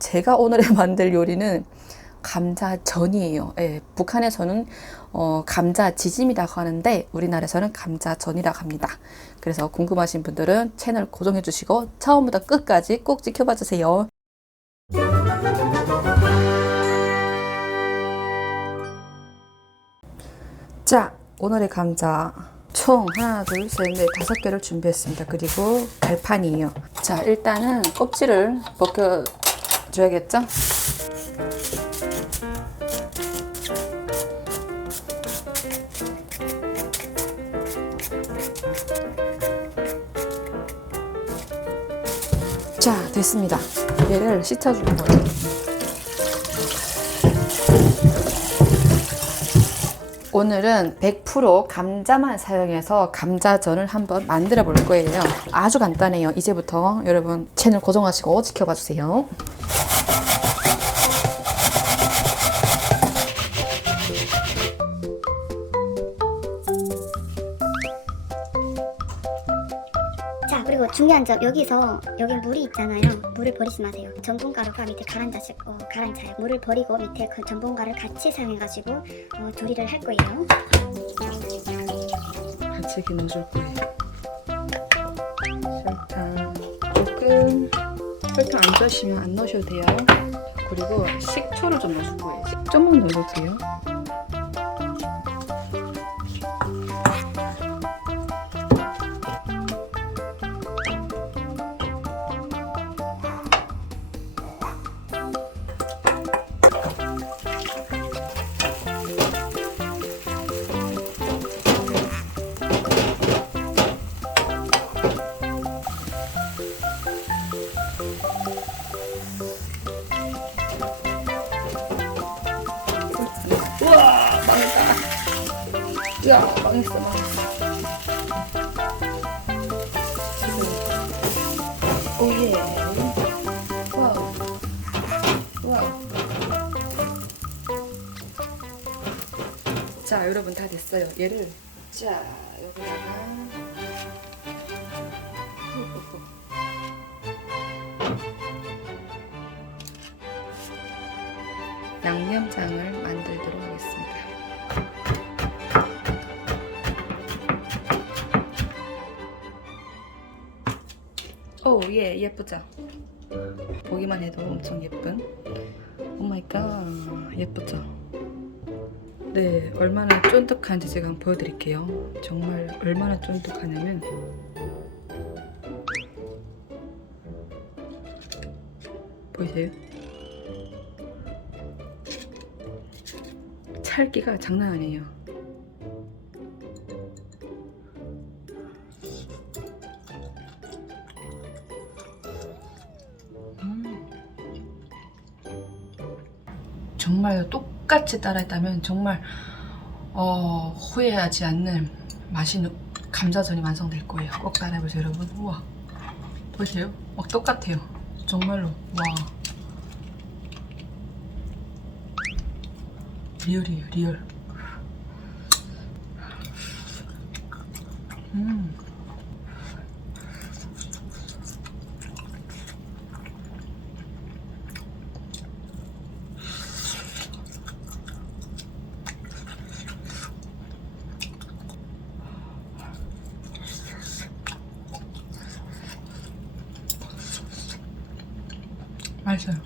제가 오늘 만들 요리는 감자전이에요. 예, 북한에서는 어, 감자 지짐이라고 하는데 우리나라에서는 감자전이라고 합니다. 그래서 궁금하신 분들은 채널 고정해 주시고 처음부터 끝까지 꼭 지켜봐 주세요. 자, 오늘의 감자 총 하나, 둘, 셋, 넷, 다섯 개를 준비했습니다. 그리고 갈판이에요. 자, 일단은 껍질을 벗겨 줘야겠죠? 자, 됐습니다. 얘를 씻어주는 거예요. 오늘은 100% 감자만 사용해서 감자전을 한번 만들어 볼 거예요. 아주 간단해요. 이제부터 여러분 채널 고정하시고 지켜봐 주세요. 그리고 중요한 점 여기서 여기 물이 있잖아요 물을 버리지 마세요 전분가루가 밑에 가라앉아서 어, 가라앉아요 물을 버리고 밑에 그 전분가루를 같이 사용해 가지고 어, 조리를 할 거예요 이렇게 넣어줄 거예요. 설탕 조금 설탕 안 좋아하시면 안 넣으셔도 돼요. 그리고 식초를 좀 넣어줄 거예요. 조금 넣어줄게요. 야 망했어 망했어. 오예. 자 여러분 다 됐어요. 얘를 자 여기다가. 양념장을 만들도록 하겠습니다. 오, 예, 예쁘죠? 보기만 해도 엄청 예쁜. 오 마이 갓, 예쁘죠? 네, 얼마나 쫀득한지 제가 한번 보여드릴게요. 정말 얼마나 쫀득하냐면 보이세요? 찰기가 장난 아니에요. 정말 똑같이 따라했다면 정말 어, 후회하지 않는 맛있는 감자전이 완성될 거예요. 꼭 따라해보세요, 여러분. 우와, 보세요. 막 똑같아요. 정말로 와. 리얼이에요, 리얼. 음. 맛있어요.